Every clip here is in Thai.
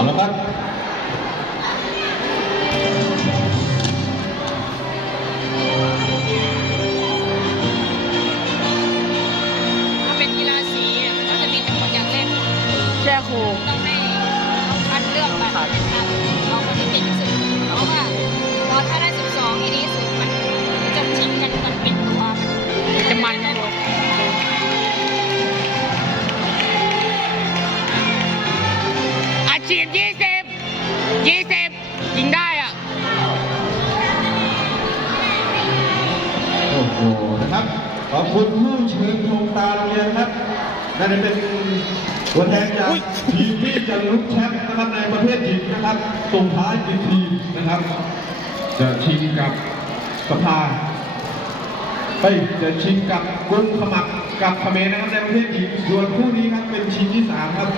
เลุ้นแชมป์นะครับในประเภทหญิงนะครับส่งท้ายเป็นทีมนะครับ จะชิงกับสภาเฮ้ยจะชิงกับกรุงขมักกับเขมรนะครับในประเภทหญิงส่วนคู่นี้ครับเป็นชิงที่สามครับ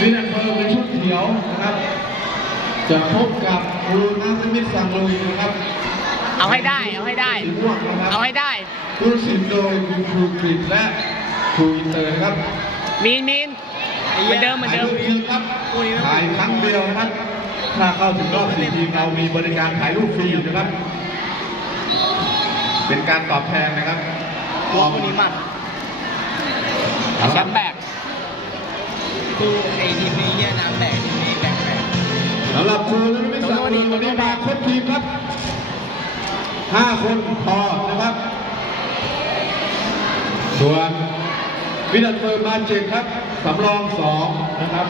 วินันเฟอร์เป็นชุดเขียวนะครับ จะพบกับอูนาสมิทสังลุยนะครับ เอาให้ได้เอาให้ได้สีม่วงนะครับเอาให้ได้ผู้ตัดสินโดยคุณครูกฤษและครูอินเตอร์นะครับมีนมีน เหมือนเดิมเหมือนเดิมถ่ายรูปเพียงครับถ่ายครั้งเดียวนะครับถ้าเข้าถึงรอบสี่ทีมเรามีบริการถ่ายรูปฟรีนะครับ เป็นการตอบแทนนะครับตัวคนนี้มันแชมป์แบกคือไอ้ทีมนี้เนี่ยน้ำแตกทีมนี้แตกแตกสำหรับครูและไม่สั่งวันนี้มาครบทีมครับห้าคนพอนะครับ ส่วนวินันเฟิร์มมาเจ็ดครับ สำรองสองนะครับ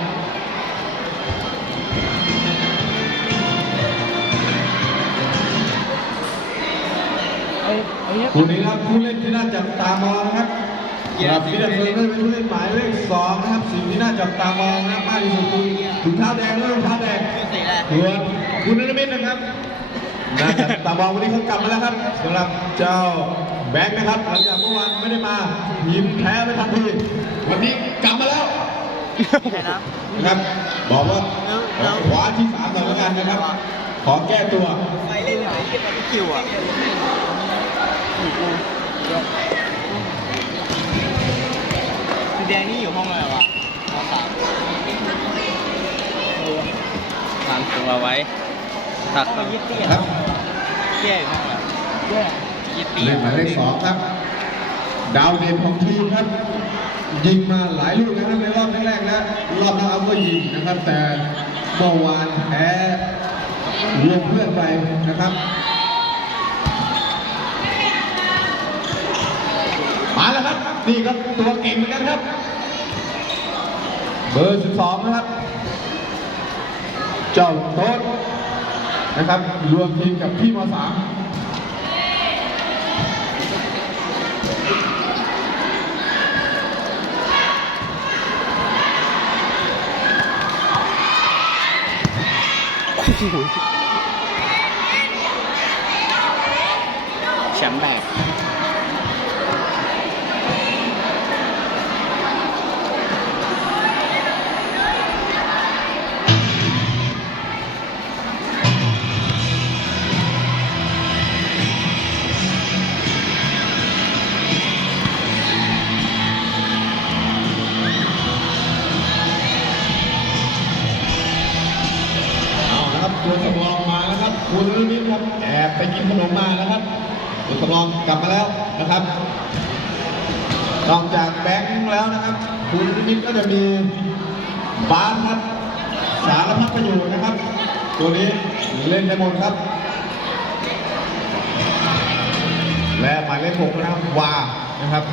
คู่นี้ครับผู้เล่นที่น่าจับตามองนะครับสำหรับวินันเฟิร์มเป็นผู้เล่นหมายเลขสองนะครับสิ่งที่น่าจับตามองนะครับมากที่สุดคือถุงเท้าแดงและรองเท้าแดงชื่อสีอะไรส่วนคุณนรมิตนะครับน่าจับตามองวันนี้เขากลับมาแล้วครับสำหรับเจ้าแบงค์นะครับหลังจากเมื่อวานไม่ได้มาทีมแพ้ไปทันทีวันนี้กลับ นะครับบอกว่าขวาที่สามหน่อยแล้วกันนะครับ ขอแก้ตัวไปเล่นไหนเล่นกับคิวอะสีแดงนี่อยู่ห้องอะไรวะห้องสามสามตัวไว้ตัดต้องยึดเตี้ยครับเตี้ยอยู่ห้องอะไรเตี้ยยึดเตี้ยเล่นหมายเลขสองครับ ดาวเด่นของทีมครับ ยิงมาหลายลูกนะครับในรอบแรกๆนะรอบนั้นเอาก็ยิงนะครับ แต่เมื่อวานแพ้รวมเพื่อนไปนะครับมาแล้วครับนี่ครับตัวเก่งเหมือนกันครับ เบอร์12นะครับ เจ้าโต๊ดนะครับ รวมทีมกับพี่ม .3 แช มาแล้วครับคุณนรมิตครับแอบไปกินขนมมานะครับตัวสำรองกลับมาแล้วนะครับ นอกจากแบงค์แล้วนะครับ คุณนรมิตก็จะมีบาสครับสารพัดประโยชน์นะครับ ตัวนี้เล่นได้หมดครับ และหมายเลขหกนะครับวานะครับ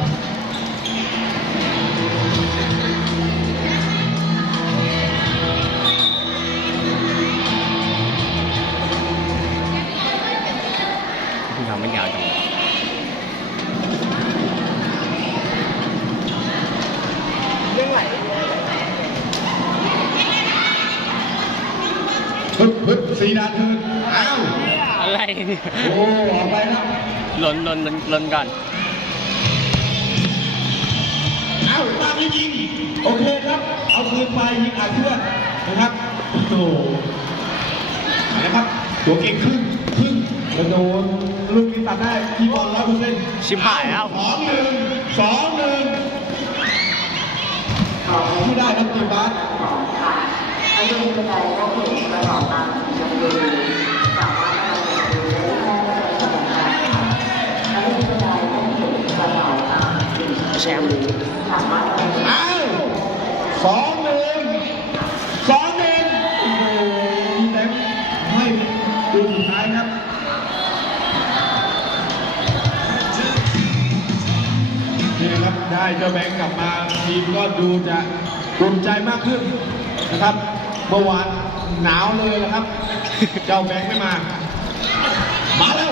สีดานคืนอ้าวอะไรเนี่ยโอ้ออกไปครับลนลนลนลนก่อนอ้าวตามไม่ยิงโอเคครับ เอาคืนไปยิงอัดเพื่อนนะครับโอ้โหนะครับตัวเก่งขึ้นขึ้นกระโดดลูกนี้ตัดได้ที่บอลร้อยเปอร์เซ็นต์ชิบหายแล้วสองหนึ่งสองหนึ่งเอาไม่ได้ครับ ทีมบาสไอ้แชมป์อ้าวสองหนึ่งสองหนึ่งโอ้โหแบงค์ไม่ดูสุดท้ายครับนี่ครับได้เจ้าแบงค์กลับมาทีมก็ดูจะอุ่นใจมากขึ้นนะครับ มื่อวานหนาวเลยนะครับ เจ้าแบงค์ไม่มา มาแล้ว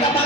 แต่ก็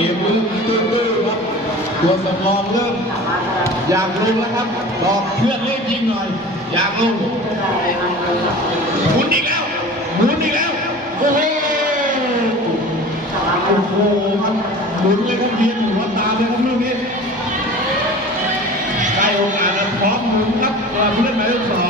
เกมเริ่มตื้อๆครับตัวสำรองเริ่มอยากลงแล้วครับบอกเพื่อนเล่นยิงหน่อย อยากลงหมุนอีกแล้วหมุนอีกแล้วโอ้โหโอ้โหครับหมุนเลยครับเรียนหัวตาเลยครับลูกนี้ได้โอกาสแล้วพร้อมหมุนครับเอ่อนหมายเลขสอง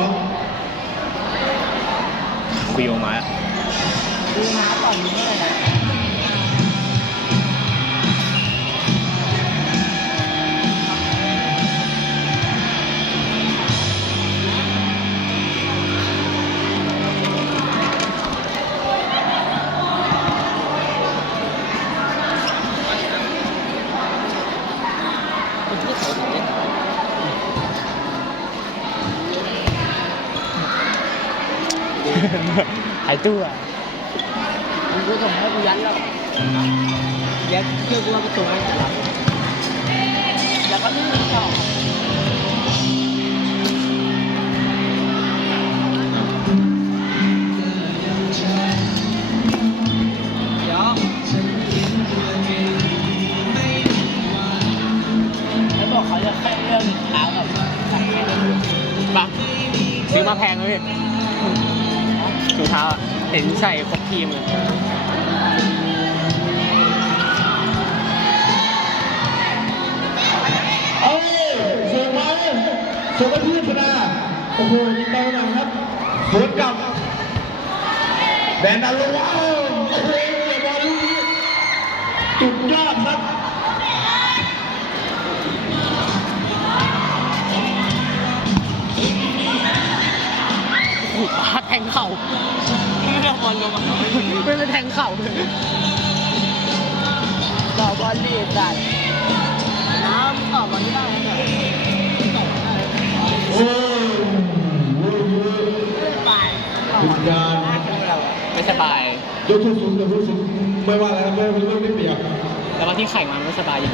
หายตัวมึงก็ส่งให้กูยันแล้วยัดเชื่อกูว่ากูส่งให้จะรับแล้วก็ไม่มีต่อเดี๋ยวแล้วบอกเขาจะแค่เรื่องเท้ากับหลังแค่นี้ปะซื้อมาแพงเลยพี่ ถุงเท้าเห็นใส่ครบทีมเลยเอาส่งมาเลยส่งมาที่ชนะโอ้โหยิงไปหน่อยครับสวนกลับแดนดาโลว้าวโอ้โหเตะบอลลูกนี้สุดยอดครับ ทงเข่าไม่ได้บอลลงมาไม่ได้แทงเข่าต่อบอลลีดดัดน้ำต่อบอลไม่ได้นะต่อบอลได้โอ้ยไปคุณการไม่สบายยกทุกสูงกับผู้สูงไม่ว่าอะไรครับไม่ไม่ไม่เปรียบแต่ว่าที่แข่งมาไม่สบายอยู่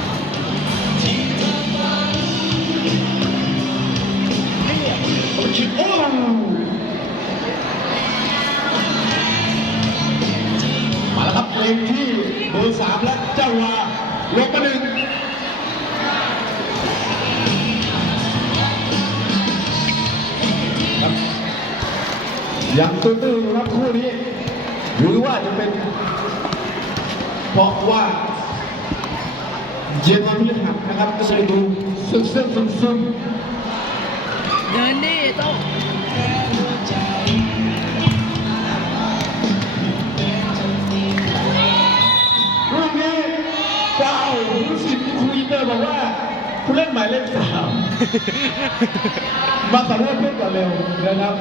โอ้ชิโอ้ ล้วครับเลงที่เบอร์สามและเจ้าวาลงมาหนึ่งครับยังตื้อๆครับคู่นี้ หรือว่าจะเป็นเพราะว่าเย็นวันพฤหัสนะครับก็เลยดูซึมซึมซึมซึมเดินดิโต้ เตอร์บอกว่าผู้เล่นหมายเลขสามมาขอโทษเพื่อนก่อนเร็วนะครับ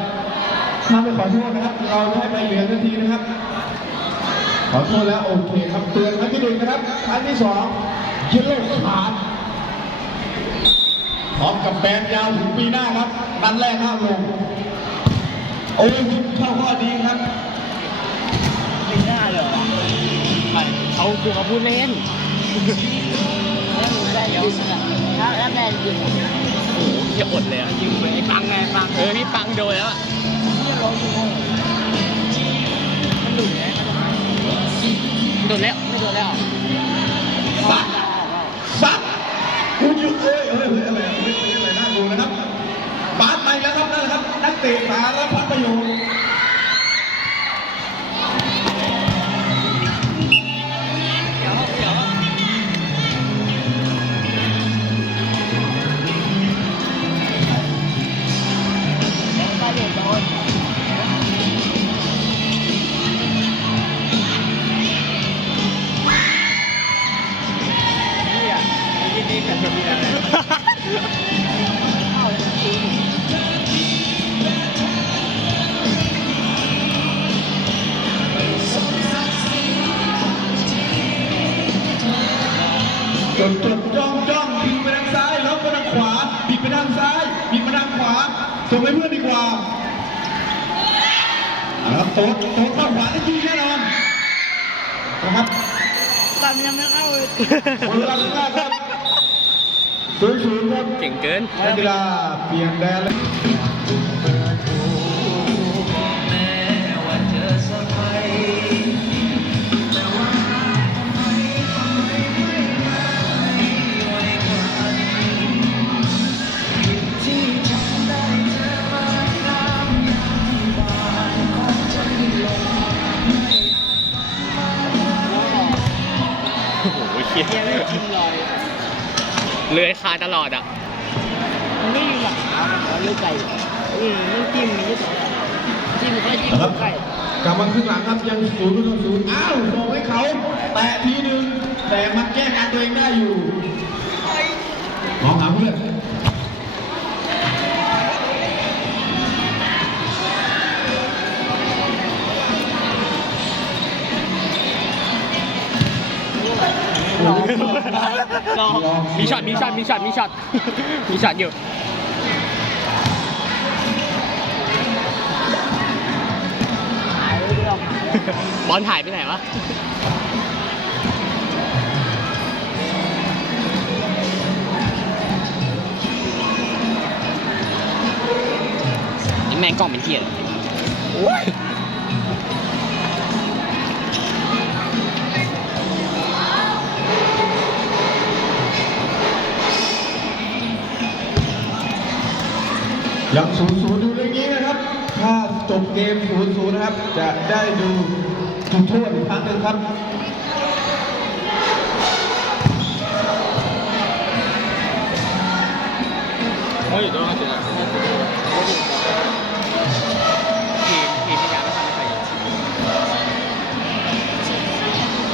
ถ้าไม่ขอโทษนะครับ เราให้ใบเหลืองทันทีนะครับ ขอโทษแล้วโอเคครับเตือนครั้งที่หนึ่งนะครับครั้งที่สองเยลโล่ขาดพร้อมกับแบนยาวถึงปีหน้าครับนัดแรกห้ามลงโอ้ยเข้าข้อดีครับไม่ได้เหรอเขาคือเขาพูดเล่น ด้ยิงอะถ้าแล้วแมนยิงอะโอ้โหอย่าอดเลยอะยิงไปไอ้ปังไงปังเออพี่ปังโดนแล้วอะนี่ร้องยิงให้มันหลุดไงโดนแล้วไม่โดนแล้วสัตว์สัตว์กูอยู่เอ้ยเอ้ยเอ้ยอะไรเอ้ยเอ้ยอะไรน่าดูนะครับบาสมาอีกแล้วครับนั่นแหละครับนักเตะสารพัดประโยชน์ จดจดจ้องจ้องบิดไปทางซ้ายแล้วไปทางขวาบิดไปทางซ้ายบิดไปทางขวาส่งให้เพื่อนดีกว่าครับโต๊ดโต๊ดข้างขวาได้ยิงแน่นอนนะครับตอนยังไม่เข้าเลยหมดเวลาแรกครับ ศูนย์ศูนย์ครับเก่งเกินนักกีฬาเปลี่ยนแดนแล้วโอ้โหเคียยังไม่กิน เลยเลื้อยคาตลอดอะมันไม่มีหลักฐานมันเลือกไก่อืมมันจิ้มมีเฉยจิ้มแค่จิ้มนะครับไก่กลับมาครึ่งหลังครับยังศูนย์ต่อศูนย์อ้าวส่งให้เขาแตะทีหนึ่งแต่มันแก้การตัวเองได้อยู่มองหาเพื่อน รอมีช็อตมีช็อตมีช็อตมีช็อตมีช็อตอยู่บอลหายไปไหนวะนี่แม่งกล้องเป็นเทียเยังศูนย์ศูนย์ดูเรื่องนี้นะครับ ถ้าจบเกมศูนย์ศูนย์นะครับ จะได้ดูจุดโทษอีกครั้งหนึ่งครับเฮ้ยโดนเขาเสียทีมทีมที่ยังไม่ทำใคร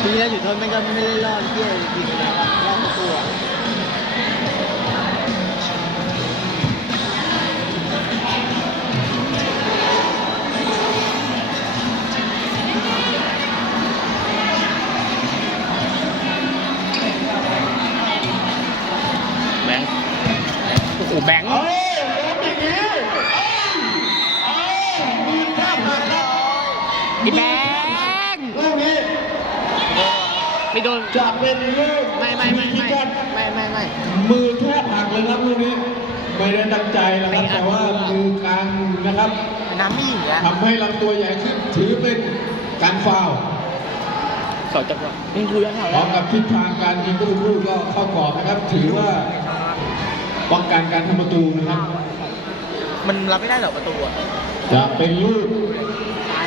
ทีนี้จุดโทษไม่ก็ไม่ได้รอดเที่ยวยิงนะรอดตัว อ้แบงค์อีแบงค์ไม่โดนจะเป็นลูกไม่ไม่ไม่ไม่ไม่ไม่ไม่มือแทบหักเลยครับลูกนี้ไม่ได้ตั้งใจนะครับแต่ว่ามือกลางนะครับน้ำมีอล้วทำให้ลำตัวใหญ่ขึ้นถือเป็นการฟาวสอจังหวะอยัพร้อมกับทิศทางการยิงลูกก็เข้ากรอบนะครับ ถือว่า ป้องกันการทำประตูนะครับ มันรับไม่ได้หรอกประตูอะจะเป็นลูก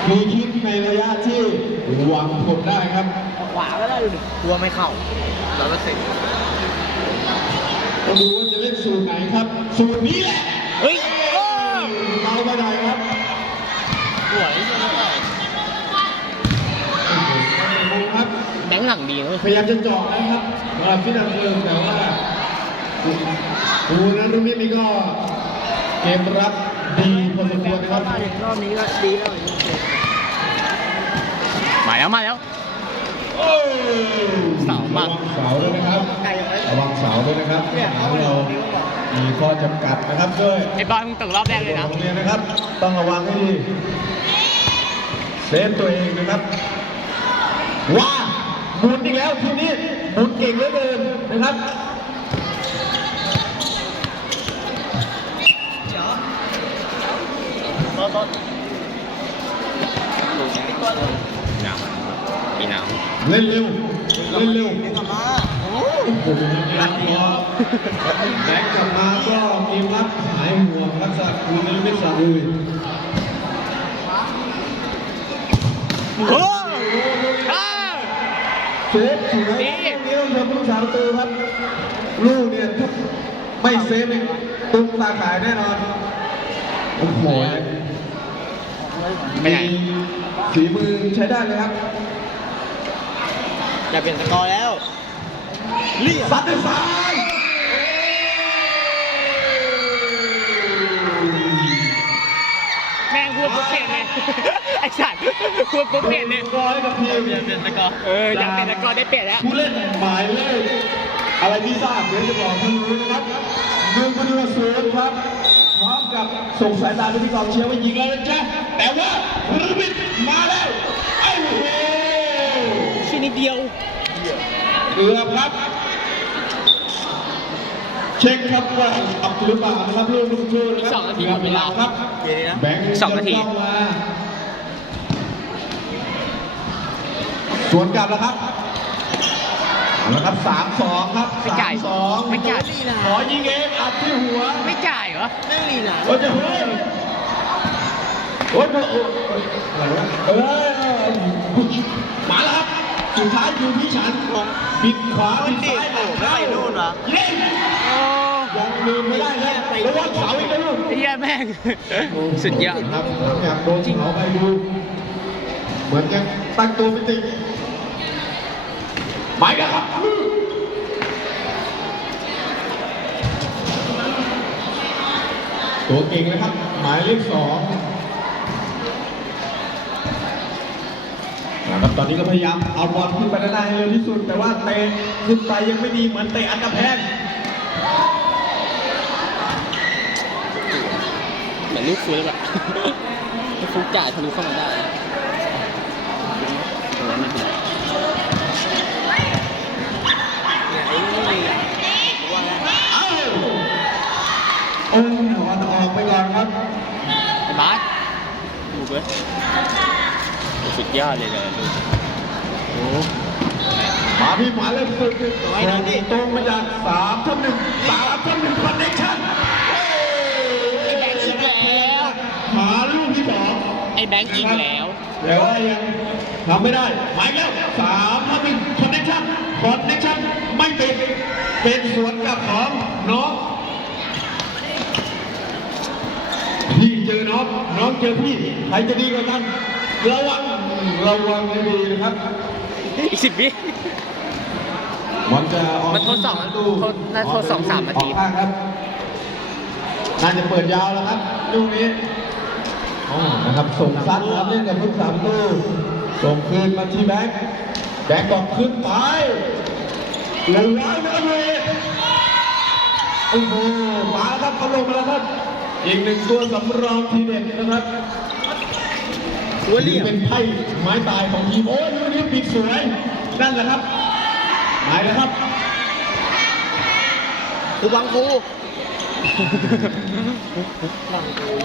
มีคิดในระยะที่หวังผลได้ครับ ขวาก็ได้ดูดิกลัวไม่เข้าร้อยเปอร์เซ็นต์มาดูว่าจะเล่นสูตรไหนครับ สูตรนี้แหละเฮ้ยโอ้เบาไปหน่อยครับสวยใช่ไหมโอ้โหครับ แบงค์หลังดีนะเว้ย พยายามจะเจาะนะครับสำหรับฟินันเฟิงแต่ว่า ดูนะตรงนี้นี่ก็เกมรับดีพอสมควรนะครับรอบนี้ก็ดีแล้วมาแล้วมาแล้วโอ้ยเสาบังระวังเสาด้วยนะครับไกลอย่างไรระวังเสาด้วยนะครับสนามเรามีข้อจำกัดนะครับด้วยไอ้บอยมึงตกรอบแรกเลยนะโรงเรียนนะครับ ต้องระวังให้ดีเซฟตัวเองนะครับว้าหมุนอีกแล้วทีนี้หมุนเก่งเหลือเกินนะครับ หนาวมีหนาวเล่นเร็วเล่นเร็วกลับมาโอ้โหรับพอแบงค์กลับมาก็เกมรับหายห่วงรักษาคุณนิมิตสาอุยโอ้อ้าวเซฟสวยนี่นี่ต้องชมผู้สาวประตูครับลูกเนี่ยถ้าไม่เซฟเนี่ยตุ้มตาขายแน่นอนโอ้โห ไปไหน ฝีมือใช้ได้เลยครับจะเปลี่ยนสกอร์แล้วเรียบซัดด้วยซ้ายแม่งพูดปุ๊บเปลี่ยนเลยไอ้สัตว์พูดปุ๊บเปลี่ยนเลยร้อยกับทีมเปลี่ยนเปลี่ยนสกอร์เอออยากเป็นตะกร้อได้เปลี่ยนแล้วผู้เล่นหมายเลขอะไรที่ทราบเดี๋ยวจะบอกท่านรู้นะครับหนึ่งประตูต่อศูนย์ครับพร้อมกับส่งสายตาไปที่กองเชียร์ว่ายิงแล้วนะจ๊ะ แต่ว่ารุบิดมาแล้วไอ้โหชิ้นนิดเดียวเกือบครับ เช็คครับว่าอับหรือเปล่านะครับลูกลูกชูนะครัสองนาทีหมดเวลา ครับเดี๋ยวนี้นะแบงค์สองนาที เข้มาสวนกลับแล้วครับเอาละครับสามสองครับไม่จ่ายสองไม่จ่าย ขอยิงเองอัดที่หัว ไม่จ่ายเหรอไม่มีหนาโอ้จะเฮ้ย โอ้จะโอ้อเออมาแล้วครับสุดท้ายอยู่ที่ฉันบิดขวาบิดซ้ายโอ้ไม่ไปนู่นวะเล่นยังลืมไม่ได้ครับระวังเสาอีกนะลูกไอ้เหี้ยแม่งสุดยอดครับหลังจากโดนเสาไปดูเหมือนยังตั้งตัวไม่ติดไปแล้วครับตัวเก่งเลยครับ หมายเลขสอง นะครับตอนนี้ก็พยายามเอาบอลขึ้นไปด้านหน้าให้เร็วที่สุด แต่ว่าเตะขึ้นไปยังไม่ดีเหมือนเตะอันกำแพงเหมือนลูกฟื้นแบบลูกฟื้นจ่ายทะลุเข้ามาได้ตรงนั้นไม่เป็นไรเนี่ยไอ้นี่ไม่มีอะผมว่าแล้วเอ้าโอ้ยเอาอันออกไปก่อนครับไอ้บาสดูเว้ย สุดยอดเลยเลยดูโอ้มาพี่หมาเลยสุดตรงมาจากสามทับหนึ่งสามทับหนึ่งคอนเนคชั่นไอ้แบงค์อีกแล้วหมาลูกที่สองไอ้แบงค์อีกแล้วแต่ว่ายังทำไม่ได้หมายแล้วสามทับหนึ่งคอนเนคชั่นคอนเนคชั่นไม่ติดเป็นสวนกลับของน้องพี่เจอน้องน้องเจอพี่ใครจะดีกว่ากันระวัง ระวังให้ดีนะครับอีกสิบวิมันจะออกมันโทษสองโทษน่าโทษสองสามนาทีออกข้างครับน่าจะเปิดยาวแล้วครับลูกนี้อ๋อนะครับส่งซัดนะครับเล่นกับพุ่สามลูกส่งคืนมาที่แบงค์แบงค์บอกขึ้นไปลงร้อยเมตรเลยโอ้โหมาแล้วครับเขาลงมาแล้วครับอีกหนึ่งตัวสำรองทีเด็ดนะครับ หัวเหลี่ยมเป็นไพ่ไม้ตายของทีมโอ้ยลูกนี้ปิดสวยนั่นแหละครับหมายนะครับกูบังกู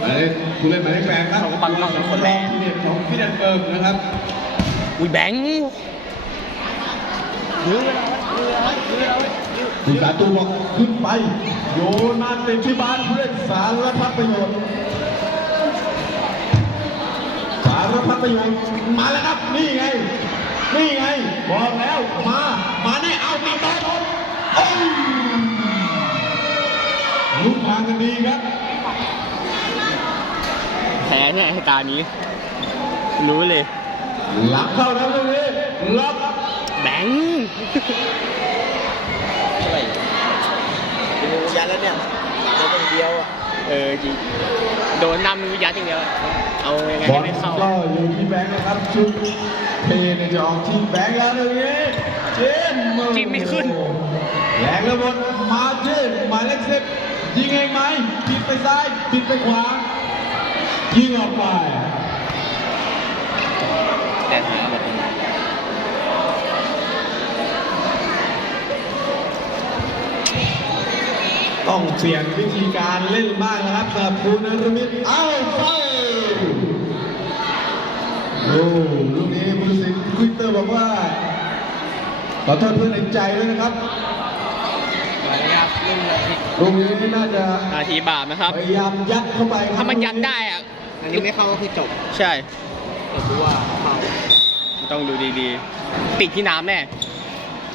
หมายเลขผู้เล่นหมายเลขแปดครับของบังกล้องคนแรกทีเด็ดของพี่ดันเบิร์กนะครับอุ้ยแบงค์ยื้อเรายื้อเรายื้อเราผู้สาตูบอกขึ้นไป โยนมาเต็มที่บ้านเพื่อนสารพัดประโยชน์สารพัดประโยชน์มาแล้วครับ นี่ไง นี่ไง บอกแล้ว มา มาแน่เอาตีต่อชนโอ้ยลูกทางกันดีครับ แพ้แน่ตานี้ รู้เลย หลังเข้าแล้วลูกนี้ล็อกแบงค์อะไรดูยันแล้วเนี่ยยันอย่างเดียวอะ เออจริงโดนนำมือยัดอย่างเดียว เอายังไงบอให้ลไม่เข้า ก็อยู่ที่แบงค์นะครับชุดเทเนี่ยจะออกที่แบงค์แล้วลูกนี้เจมส์จิ้มไม่ขึ้น แรงระเบิดมาเจมส์หมายเลขสิบยิงเองไหมปิดไปซ้ายปิดไปขวายิงออกไป แต่หาแบบต้องเปลี่ยนวิธีการเล่นบ้างนะครับสำหรับคุณนรมิตเอ้าไป โอ้ลูกนี้ผู้ตัดสินควิตเตอร์บอกว่า ขอโทษเพื่อนในใจด้วยนะครับอะไรครับเล่นเลยลูกนี้น่าจะนาทีบาปนะครับพยายามยัดเข้าไปครับถ้ามันยัดได้อะอันนี้ไม่เข้าก็คือจบ ใช่แต่กูว่าเข้าต้องดูดีๆ ติดที่น้ำแน่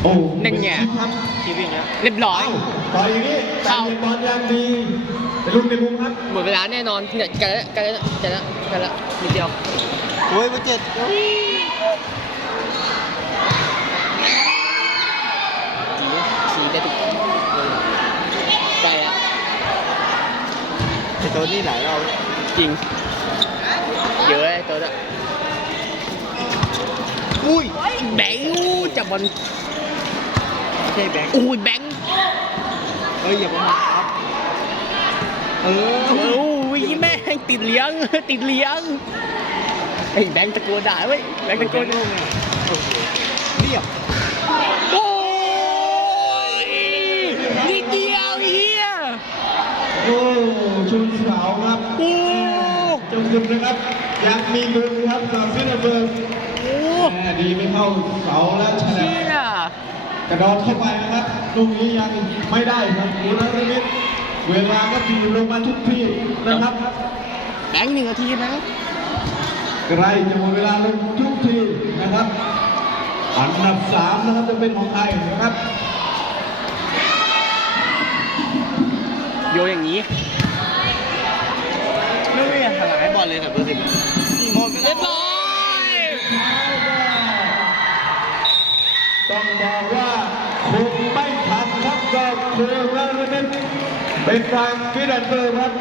โอ้นั่นไงเป็ครับชีวิตเนี้ยเรียบร้อยเอ้าต่อยอย่างนี้เข้าแต่บอลยังดีเป็นลูกในมุมครับหมดเวลาแน่นอนเนี่ยกันแล้วกันแล้วกันแล้วกันแล้วนิดเดียว โอ้ยมาเจ็ดสีได้ทุกใกล้แล้วไอ้ตัวนี้ไหลเราจริง เยอะเลยตัวละอุ้ยแบงค์อู้จับบอลไม่ใช่แบงค์อู้ยแบงค์เอ้ยอย่าประมาทครับเออโอ้ยแม่งติดเลี้ยงติดเลี้ยง ไอ้ยแบงค์ตะโกนด่าเว้ยแบงค์ตะโกนโอ้โหเรียบโอ้ยนิดเดียวไอ้เฮียโอ้ชุนเสาครับโอ้จงคุณนะครับยังมีมือครับสำหรับฟิลิปเบิร์กโอ้แม่ดีไม่เข้าเสาแล้วฉเชี่ลับยกระโดดเข้าไปนะครับลูกนี้ยังไม่ได้ครับคุณนรมิตเวลาก็ตีลงมาทุกทีนะครับแบงค์หนึ่งนาทีนะ ใกล้จะหมดเวลาลงทุกทีนะครับ อันดับสามนะครับจะเป็นของใครนะครับโยนอย่างนี้ไม่ไม่อยากถลายบอลเลยครับเบอร์สิบหมดไปเรีแล้ยวบร้อยต้องบอกว่าคงไม่ทันครับก็คือว่าเป็นทางฟิลันเบิร์กครับ